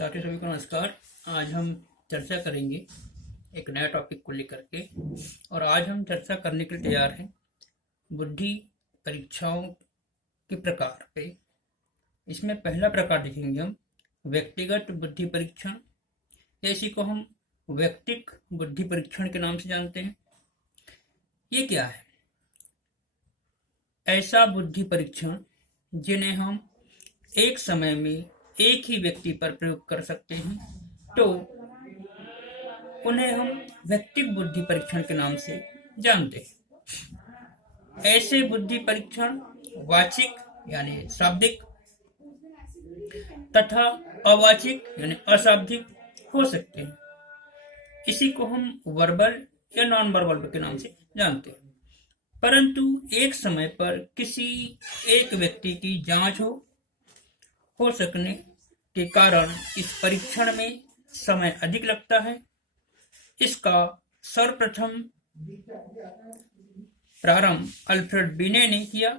साथियों सभी को नमस्कार। आज हम चर्चा करेंगे एक नया टॉपिक को लेकर के। और आज हम चर्चा करने के लिए तैयार हैं बुद्धि परीक्षाओं के प्रकार पे। इसमें पहला प्रकार देखेंगे हम व्यक्तिगत बुद्धि परीक्षण, या इसी को हम व्यक्तिक बुद्धि परीक्षण के नाम से जानते हैं। ये क्या है? ऐसा बुद्धि परीक्षण जिन्हें हम एक समय में एक ही व्यक्ति पर प्रयोग कर सकते हैं, तो उन्हें हम व्यक्तिक बुद्धि परीक्षण के नाम से जानते हैं। ऐसे बुद्धि परीक्षण वाचिक यानी शाब्दिक तथा अवाचिक यानी अशाब्दिक हो सकते हैं। इसी को हम वर्बल या नॉन वर्बल के नाम से जानते हैं। परंतु एक समय पर किसी एक व्यक्ति की जांच हो सकने के कारण इस परीक्षण में समय अधिक लगता है। इसका सर्वप्रथम प्रारंभ अल्फ्रेड बिने ने किया।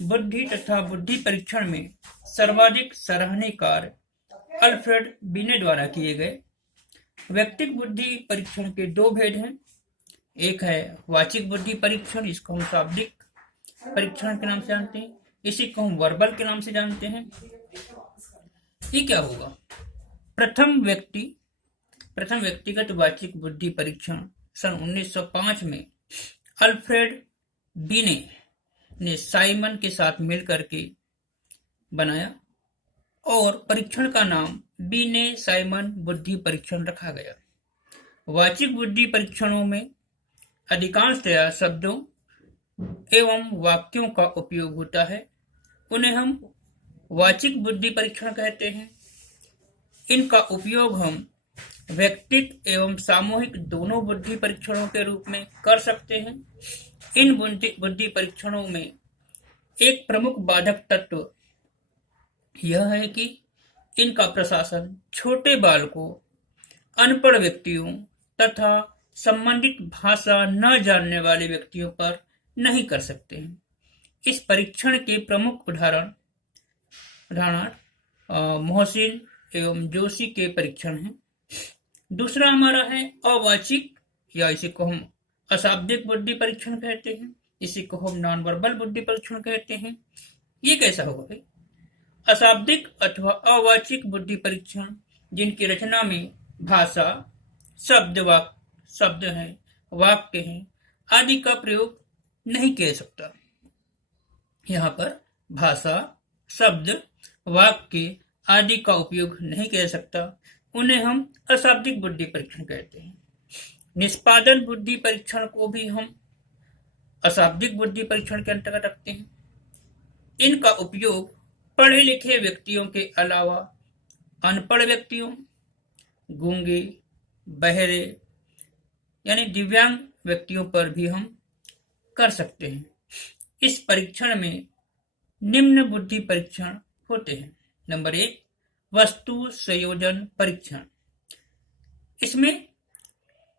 बुद्धि तथा बुद्धि परीक्षण में सर्वाधिक सराहनीय कार्य अल्फ्रेड बिने द्वारा किए गए। व्यक्तिक बुद्धि परीक्षण के दो भेद हैं। एक है वाचिक बुद्धि परीक्षण, इसको हम शाब्दिक परीक्षण के नाम से जानते हैं। इसी को हम वर्बल के नाम से जानते हैं। ये क्या होगा? प्रथम व्यक्तिगत वाचिक बुद्धि परीक्षण सन 1905 में अल्फ्रेड बिने ने साइमन के साथ मिलकर के बनाया और परीक्षण का नाम बिने साइमन बुद्धि परीक्षण रखा गया। वाचिक बुद्धि परीक्षणों में अधिकांशतया शब्दों एवं वाक्यों का उपयोग होता है। उन्हें हम वाचिक बुद्धि परीक्षण कहते हैं। इनका उपयोग हम व्यक्तिक एवं सामूहिक दोनों बुद्धि परीक्षणों के रूप में कर सकते हैं। इन बुद्धि परीक्षणों में एक प्रमुख बाधक तत्व यह है कि इनका प्रशासन छोटे बालकों, अनपढ़ व्यक्तियों तथा संबंधित भाषा न जानने वाले व्यक्तियों पर नहीं कर सकते हैं। इस परीक्षण के प्रमुख उदाहरण मोहसिन एवं जोशी के परीक्षण हैं। दूसरा हमारा है अवाचिक, या इसी को हम अशाब्दिक बुद्धि परीक्षण कहते हैं। इसी को हम नॉन वर्बल बुद्धि परीक्षण कहते हैं। ये कैसा होगा भाई? अशाब्दिक अथवा अवाचिक बुद्धि परीक्षण जिनकी रचना में भाषा, शब्द हैं, वाक्य हैं आदि का प्रयोग नहीं किया सकता। यहाँ पर भाषा, शब्द, वाक्य आदि का उपयोग नहीं किया सकता। उन्हें हम अशाब्दिक बुद्धि परीक्षण कहते हैं। निष्पादन बुद्धि परीक्षण को भी हम अशाब्दिक बुद्धि परीक्षण के अंतर्गत रखते हैं। इनका उपयोग पढ़े लिखे व्यक्तियों के अलावा अनपढ़ व्यक्तियों, गूंगे, बहरे यानी दिव्यांग व्यक्तियों पर भी हम कर सकते हैं। इस परीक्षण में निम्न बुद्धि परीक्षण होते हैं। नंबर 1, वस्तु संयोजन परीक्षण। इसमें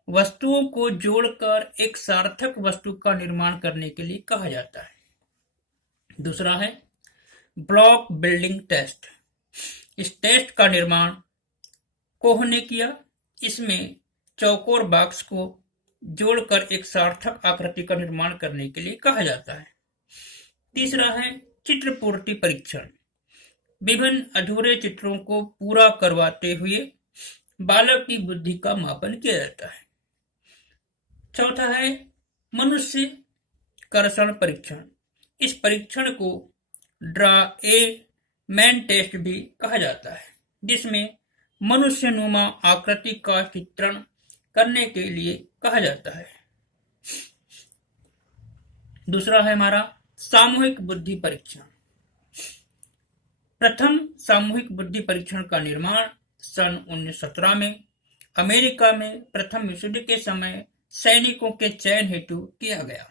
वस्तुओं को जोड़कर एक सार्थक वस्तु का निर्माण करने के लिए कहा जाता है। दूसरा है ब्लॉक बिल्डिंग टेस्ट। इस टेस्ट का निर्माण कोह ने किया। इसमें चौकोर बॉक्स को जोड़कर एक सार्थक आकृति का निर्माण करने के लिए कहा जाता है। तीसरा है चित्रपूर्ति परीक्षण। विभिन्न अधूरे चित्रों को पूरा करवाते हुए बालक की बुद्धि का मापन किया जाता है। चौथा है मनुष्य कर्षण परीक्षण। इस परीक्षण को ड्रा ए मैन टेस्ट भी कहा जाता है, जिसमें मनुष्य नुमा आकृति का चित्रण करने के लिए कहा जाता है। दूसरा है हमारा सामूहिक बुद्धि परीक्षण। प्रथम सामूहिक बुद्धि परीक्षण का निर्माण सन 1917 में अमेरिका में प्रथम विश्व युद्ध के समय सैनिकों के चयन हेतु किया गया।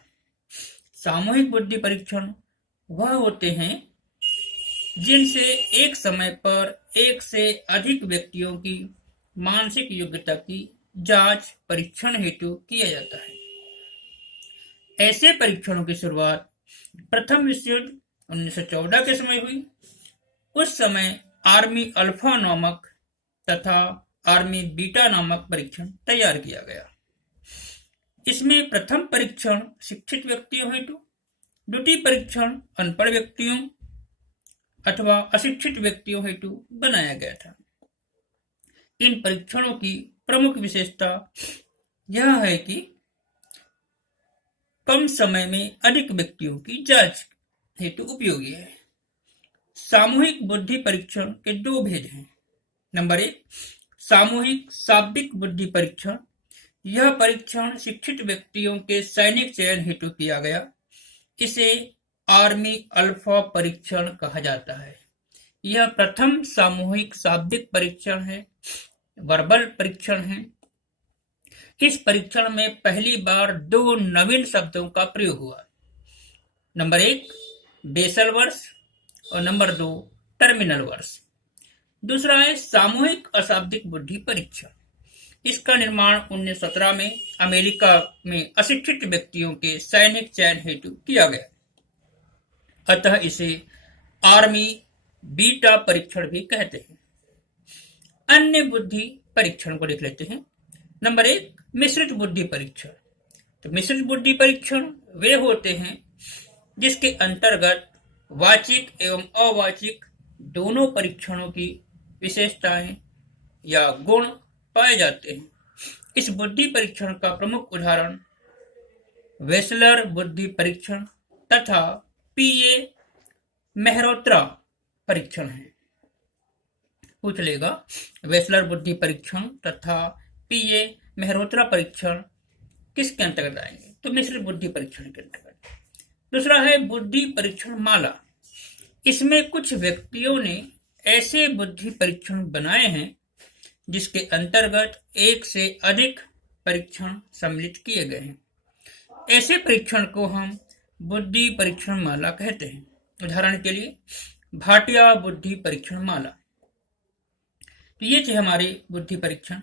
सामूहिक बुद्धि परीक्षण वह होते हैं जिनसे एक समय पर एक से अधिक व्यक्तियों की मानसिक योग्यता की जांच परीक्षण हेतु किया जाता है। ऐसे परीक्षणों की शुरुआत प्रथम विश्व युद्ध 1914 के समय हुई। उस समय आर्मी अल्फा नामक तथा आर्मी बीटा नामक परीक्षण तैयार किया गया। इसमें प्रथम परीक्षण शिक्षित व्यक्तियों हेतु, द्वितीय परीक्षण अनपढ़ व्यक्तियों अथवा अशिक्षित व्यक्तियों हेतु बनाया गया था। इन परीक्षणों की प्रमुख विशेषता यह है कि कम समय में अधिक व्यक्तियों की जांच हेतु उपयोगी है। सामूहिक बुद्धि परीक्षण के दो भेद हैं। नंबर 1, सामूहिक शाब्दिक बुद्धि परीक्षण। यह परीक्षण शिक्षित व्यक्तियों के सैनिक चयन हेतु किया गया। इसे आर्मी अल्फा परीक्षण कहा जाता है। यह प्रथम सामूहिक शाब्दिक परीक्षण है, वर्बल परीक्षण है। इस परीक्षण में पहली बार 2 नवीन शब्दों का प्रयोग हुआ। नंबर 1, बेसल वर्ष और नंबर 2, टर्मिनल वर्ष। दूसरा है सामूहिक अशाब्दिक बुद्धि परीक्षण। इसका निर्माण 1917 में अमेरिका में अशिक्षित व्यक्तियों के सैनिक चयन हेतु किया गया। अतः इसे आर्मी बीटा परीक्षण भी कहते हैं। अन्य बुद्धि परीक्षण को देख लेते हैं। नंबर 1, मिश्रित बुद्धि परीक्षण। तो मिश्रित बुद्धि परीक्षण वे होते हैं जिसके अंतर्गत वाचिक एवं अवाचिक दोनों परीक्षणों की विशेषताएं या गुण पाए जाते हैं। इस बुद्धि परीक्षण का प्रमुख उदाहरण वेसलर बुद्धि परीक्षण तथा पीए मेहरोत्रा परीक्षण है। पूछ लेगा वेसलर बुद्धि परीक्षण तथा पीए मेहरोत्रा परीक्षण किसके अंतर्गत आएंगे? तो मिश्रित बुद्धि परीक्षण के अंतर्गत। दूसरा है बुद्धि परीक्षण माला। इसमें कुछ व्यक्तियों ने ऐसे बुद्धि परीक्षण बनाए हैं जिसके अंतर्गत एक से अधिक परीक्षण सम्मिलित किए गए हैं। ऐसे परीक्षण को हम बुद्धि परीक्षण माला कहते हैं। उदाहरण के लिए भाटिया बुद्धि परीक्षण माला। तो ये थे हमारे बुद्धि परीक्षण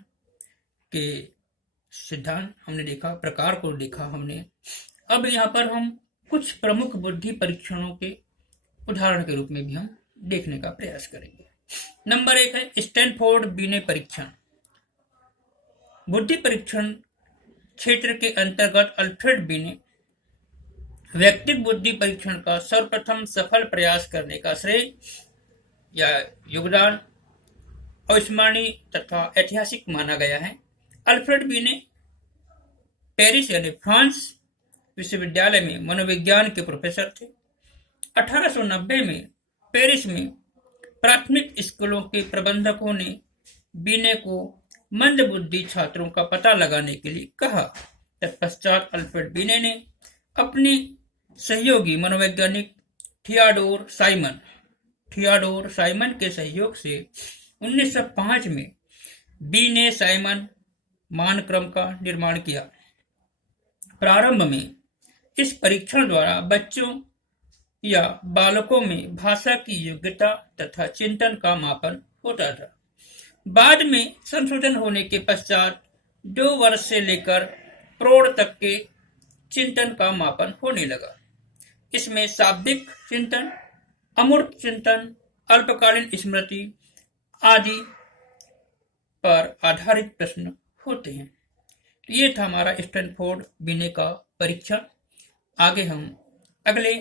के सिद्धांत, हमने देखा, प्रकार को देखा हमने। अब यहाँ पर हम कुछ प्रमुख बुद्धि परीक्षणों के उदाहरण के रूप में भी हम देखने का प्रयास करेंगे। नंबर 1 है स्टैनफोर्ड बिने परीक्षण। बुद्धि परीक्षण क्षेत्र के अंतर्गत अल्फ्रेड बिने व्यक्तिगत बुद्धि परीक्षण का सर्वप्रथम सफल प्रयास करने का श्रेय या योगदान अविस्मरणीय तथा ऐतिहासिक माना गया है। अल्फ्रेड बिने पेरिस यानी फ्रांस विश्वविद्यालय में मनोविज्ञान के प्रोफेसर थे। 1890 में पेरिस में प्राथमिक स्कूलों के प्रबंधकों ने बिने को मंदबुद्धि छात्रों का पता लगाने के लिए कहा। तत्पश्चात अल्फ्रेड बिने ने अपने सहयोगी मनोवैज्ञानिक थियोडोर साइमन के सहयोग से 1905 में बिने साइमन मानक्रम का निर्माण किया। प्रारंभ में इस परीक्षण द्वारा बच्चों या बालकों में भाषा की योग्यता तथा चिंतन का मापन होता था। बाद में संशोधन होने के पश्चात 2 वर्ष से लेकर प्रौढ़ तक के चिंतन का मापन होने लगा। इसमें शाब्दिक चिंतन, अमूर्त चिंतन, अल्पकालीन स्मृति आदि पर आधारित प्रश्न होते हैं। ये था हमारा स्टैनफोर्ड बिने का परीक्षण। आगे हम अगले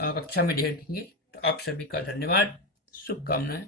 कक्षा में देखेंगे। तो आप सभी का धन्यवाद, शुभकामनाएं।